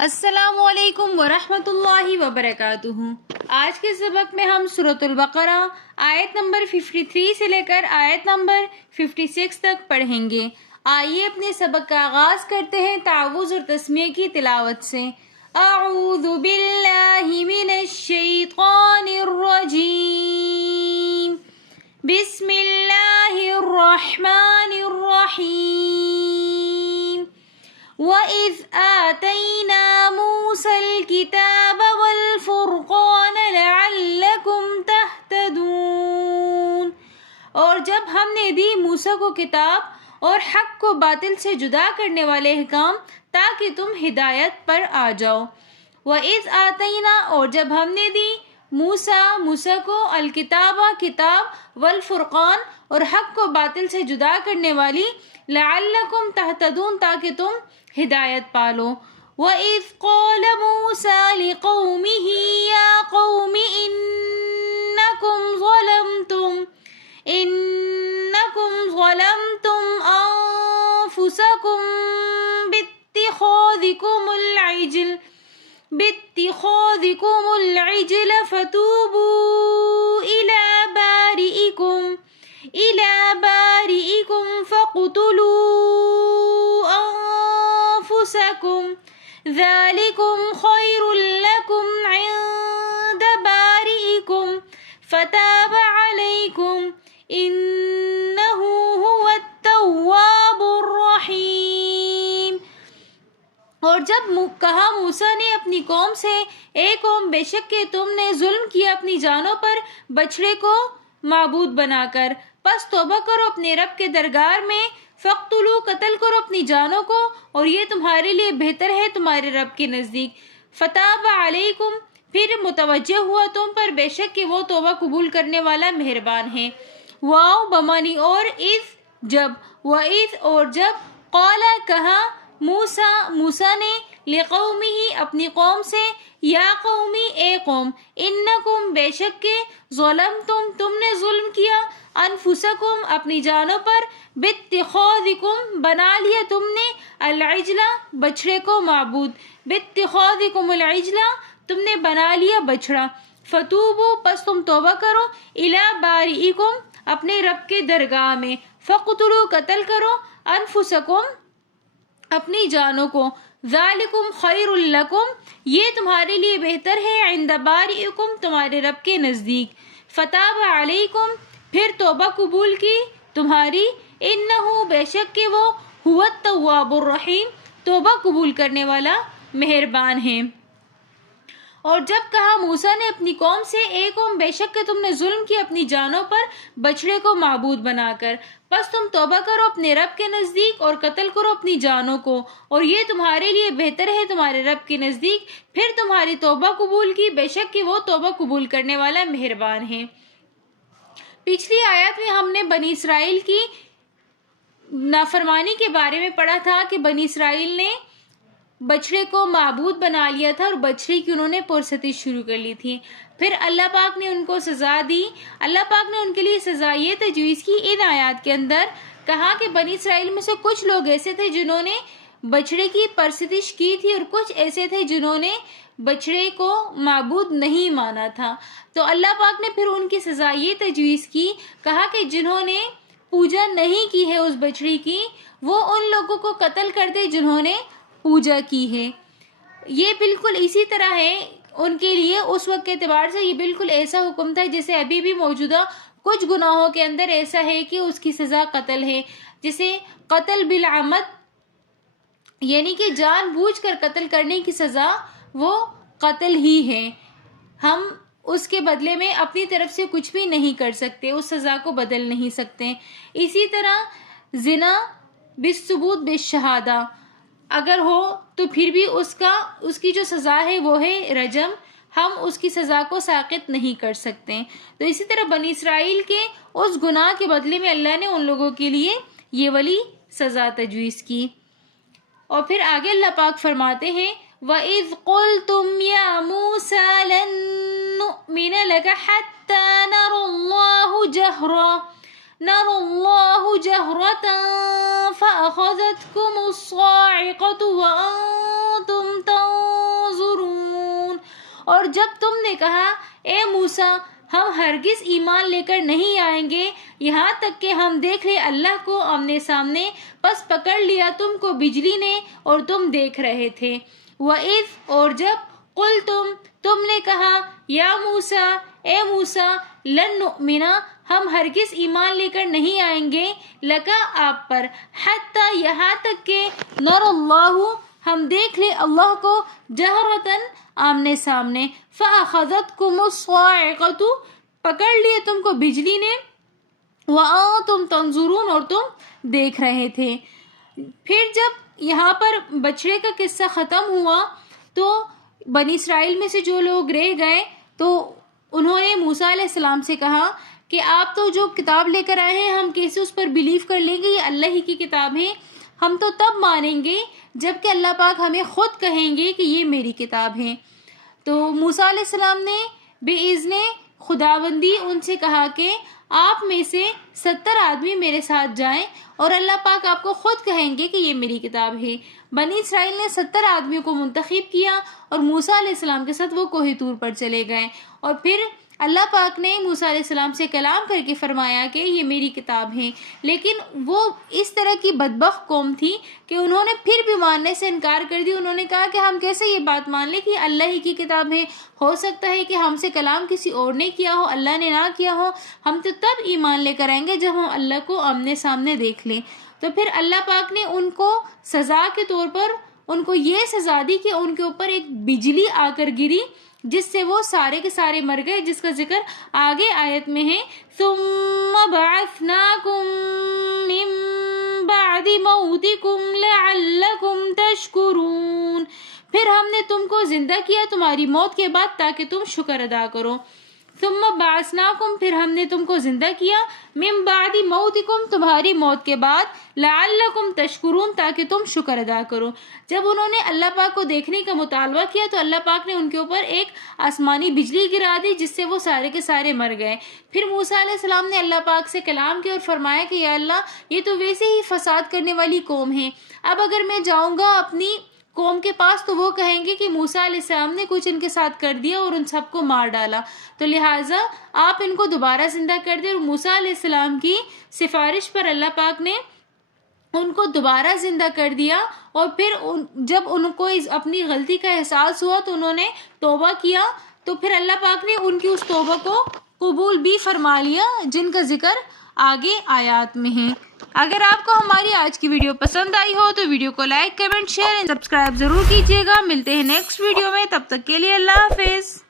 السلام علیکم ورحمۃ اللہ وبرکاتہ۔ آج کے سبق میں ہم سورۃ البقرہ آیت نمبر 53 سے لے کر آیت نمبر 56 تک پڑھیں گے۔ آئیے اپنے سبق کا آغاز کرتے ہیں تعوذ اور تسمیہ کی تلاوت سے۔ اعوذ باللہ من الشیطان الرجیم، بسم اللہ الرحمن الرحیم۔ وَإِذْ آتَيْنَا مُوسَى الْكِتَابَ وَالْفُرْقَانَ لَعَلَّكُمْ تَهْتَدُونَ، اور جب ہم نے دی موسیٰ کو کتاب اور حق کو باطل سے جدا کرنے والے احکام تاکہ تم ہدایت پر آ جاؤ۔ وَإِذْ آتَيْنَا، اور جب ہم نے دی موسیٰ کو الکتاب کتاب والفرقان اور حق کو باطل سے جدا کرنے والی لعلکم تہتدون تاکہ تم ہدایت پالو۔ وَإِذْ قَالَ مُوسَى لِقَوْمِهِ يَا قَوْمِ إِنَّكُمْ ظَلَمْتُمْ أَنفُسَكُمْ باتخاذكم العجل فتوبوا إلى بارئكم فاقتلوا أنفسكم ذلكم خير لكم عند بارئكم فتاب عليكم إنه هو التواب الرحيم۔ اور جب کہا موسیٰ نے اپنی قوم سے، اے قوم، بے شک کہ تم نے ظلم کیا اپنی جانوں پر بچڑے کو معبود بنا کر، پس توبہ کرو اپنے رب کے درگاہ میں، فقتلوا، قتل کرو اپنی جانوں کو، اور یہ تمہارے لیے بہتر ہے تمہارے رب کے نزدیک۔ فتاب علیکم، پھر متوجہ ہوا تم پر، بے شک کہ وہ توبہ قبول کرنے والا مہربان ہے۔ واو بمانی اور اذ، جب، وَإِذْ، اور جب، قال، کہا، موسیٰ نے، لقومہ، اپنی قوم سے، یا قومی، اے قوم، انکم، بے شک کہ، ظلمتم، تم نے ظلم کیا، انفسکم، اپنی جانوں پر، باتخاذکم، بنا لیا تم نے، العجلہ، بچڑے کو معبود، باتخاذکم العجلہ، تم نے بنا لیا بچڑا، فتوبو، پس تم توبہ کرو، الی بارئکم، اپنے رب کے درگاہ میں، فقتلوا، قتل کرو، انفسکم، اپنی جانوں کو، ذالکم خیر لکم، یہ تمہارے لیے بہتر ہے، عند بارئکم، تمہارے رب کے نزدیک، فتاب علیکم، پھر توبہ قبول کی تمہاری، انہو، بے شک کہ وہ، هو التواب الرحیم، توبہ قبول کرنے والا مہربان ہے۔ اور جب کہا موسیٰ نے اپنی قوم سے، اے قوم، بے شک کہ تم نے ظلم کیا اپنی جانوں پر بچڑے کو معبود بنا کر، پس تم توبہ کرو اپنے رب کے نزدیک اور قتل کرو اپنی جانوں کو، اور یہ تمہارے لیے بہتر ہے تمہارے رب کے نزدیک، پھر تمہاری توبہ قبول کی، بے شک کہ وہ توبہ قبول کرنے والا مہربان ہے۔ پچھلی آیات میں ہم نے بنی اسرائیل کی نافرمانی کے بارے میں پڑھا تھا کہ بنی اسرائیل نے بچڑے کو معبود بنا لیا تھا اور بچڑے کی انہوں نے پرستش شروع کر لی تھی۔ پھر اللہ پاک نے ان کو سزا دی۔ اللہ پاک نے ان کے لیے سزا یہ تجویز کی ان آیات کے اندر، کہا کہ بنی اسرائیل میں سے کچھ لوگ ایسے تھے جنہوں نے بچڑے کی پرستش کی تھی اور کچھ ایسے تھے جنہوں نے بچڑے کو معبود نہیں مانا تھا۔ تو اللہ پاک نے پھر ان کی سزا یہ تجویز کی، کہا کہ جنہوں نے پوجا نہیں کی ہے اس بچڑی کی، وہ ان لوگوں کو قتل کر دے جنہوں نے پوجا کی ہے۔ یہ بالکل اسی طرح ہے ان کے لیے اس وقت کے اعتبار سے، یہ بالکل ایسا حکم تھا جیسے ابھی بھی موجودہ کچھ گناہوں کے اندر ایسا ہے کہ اس کی سزا قتل ہے، جسے قتل بالعمد، یعنی کہ جان بوجھ کر قتل کرنے کی سزا وہ قتل ہی ہے۔ ہم اس کے بدلے میں اپنی طرف سے کچھ بھی نہیں کر سکتے، اس سزا کو بدل نہیں سکتے۔ اسی طرح زنا بالثبوت بالشہادہ اگر ہو تو پھر بھی اس کی جو سزا ہے وہ ہے رجم، ہم اس کی سزا کو ساقط نہیں کر سکتے۔ تو اسی طرح بنی اسرائیل کے اس گناہ کے بدلے میں اللہ نے ان لوگوں کے لیے یہ والی سزا تجویز کی۔ اور پھر آگے اللہ پاک فرماتے ہیں، وَإِذْ قُلْتُمْ يَا مُوسَى لَن نُؤْمِنَ لَكَ حَتَّى نَرَى اللَّهَ جَهْرَةً فَأَخَذَتْكُمُ الصَّاعِقَةُ وَأَنْتُمْ تَنظُرُونَ اور جب تم نے کہا اے موسیٰ ہم ہرگز ایمان لے کر نہیں آئیں گے یہاں تک کہ ہم دیکھ لیں اللہ کو آمنے سامنے، پس پکڑ لیا تم کو بجلی نے اور تم دیکھ رہے تھے۔ وَإِذْ اور جب تم نے کہا یا موسیٰ اے موسیٰ لن نؤمنا ہم ہرگز ایمان لے کر نہیں آئیں گے لکا آپ پر، حتیٰ یہاں تک کہ نر اللہ ہم دیکھ لیں اللہ کو جہرتاً آمنے سامنے، فَأَخَذَتْكُمُ الصَّاعِقَةُ پکڑ لیے تم کو بجلی نے، وَأَنْتُمْ تَنْظُرُونَ اور تم دیکھ رہے تھے۔ پھر جب یہاں پر بچڑے کا قصہ ختم ہوا تو بنی اسرائیل میں سے جو لوگ رہ گئے تو انہوں نے موسیٰ علیہ السلام سے کہا کہ آپ تو جو کتاب لے کر آئے ہیں ہم کیسے اس پر بلیو کر لیں گے، یہ اللہ ہی کی کتاب ہے، ہم تو تب مانیں گے جب کہ اللہ پاک ہمیں خود کہیں گے کہ یہ میری کتاب ہے۔ تو موسیٰ علیہ السلام نے بِإِذْنِ خداوندی ان سے کہا کہ آپ میں سے 70 آدمی میرے ساتھ جائیں اور اللہ پاک آپ کو خود کہیں گے کہ یہ میری کتاب ہے۔ بنی اسرائیل نے 70 آدمیوں کو منتخب کیا اور موسیٰ علیہ السلام کے ساتھ وہ کوہ طور پر چلے گئے، اور پھر اللہ پاک نے موسیٰ علیہ السلام سے کلام کر کے فرمایا کہ یہ میری کتاب ہے۔ لیکن وہ اس طرح کی بدبخت قوم تھی کہ انہوں نے پھر بھی ماننے سے انکار کر دی۔ انہوں نے کہا کہ ہم کیسے یہ بات مان لیں کہ یہ اللہ ہی کی کتاب ہے، ہو سکتا ہے کہ ہم سے کلام کسی اور نے کیا ہو، اللہ نے نہ کیا ہو، ہم تو تب ایمان لے کر آئیں گے جب ہم اللہ کو آمنے سامنے دیکھ لیں۔ تو پھر اللہ پاک نے ان کو سزا کے طور پر ان کو یہ سزا دی کہ ان کے اوپر ایک بجلی آ کر گری جس سے وہ سارے کے سارے مر گئے، جس کا ذکر آگے آیت میں ہے ثُمَّ بَعَثْنَاكُم مِّن بَعْدِ مَوْتِكُمْ لَعَلَّكُمْ تَشْكُرُونَ پھر ہم نے تم کو زندہ کیا تمہاری موت کے بعد تاکہ تم شکر ادا کرو۔ ثم بعثناکم پھر ہم نے تم کو زندہ کیا، من بعد موتکم تمہاری موت کے بعد، لعلکم تشکرون تاکہ تم شکر ادا کرو۔ جب انہوں نے اللہ پاک کو دیکھنے کا مطالبہ کیا تو اللہ پاک نے ان کے اوپر ایک آسمانی بجلی گرا دی جس سے وہ سارے کے سارے مر گئے۔ پھر موسیٰ علیہ السلام نے اللہ پاک سے کلام کیا اور فرمایا کہ یا اللہ یہ تو ویسے ہی فساد کرنے والی قوم ہے، اب اگر میں جاؤں گا اپنی قوم کے پاس تو وہ کہیں گے کہ موسیٰ علیہ السلام نے کچھ ان کے ساتھ کر دیا اور ان سب کو مار ڈالا، تو لہٰذا آپ ان کو دوبارہ زندہ کر دیں۔ اور موسیٰ علیہ السلام کی سفارش پر اللہ پاک نے ان کو دوبارہ زندہ کر دیا، اور پھر جب ان کو اپنی غلطی کا احساس ہوا تو انہوں نے توبہ کیا، تو پھر اللہ پاک نے ان کی اس توبہ کو قبول بھی فرما لیا جن کا ذکر آگے آیات میں ہے۔ اگر آپ کو ہماری آج کی ویڈیو پسند آئی ہو تو ویڈیو کو لائک، کمنٹ، شیئر اور سبسکرائب ضرور کیجیے گا۔ ملتے ہیں نیکسٹ ویڈیو میں، تب تک کے لیے اللہ حافظ۔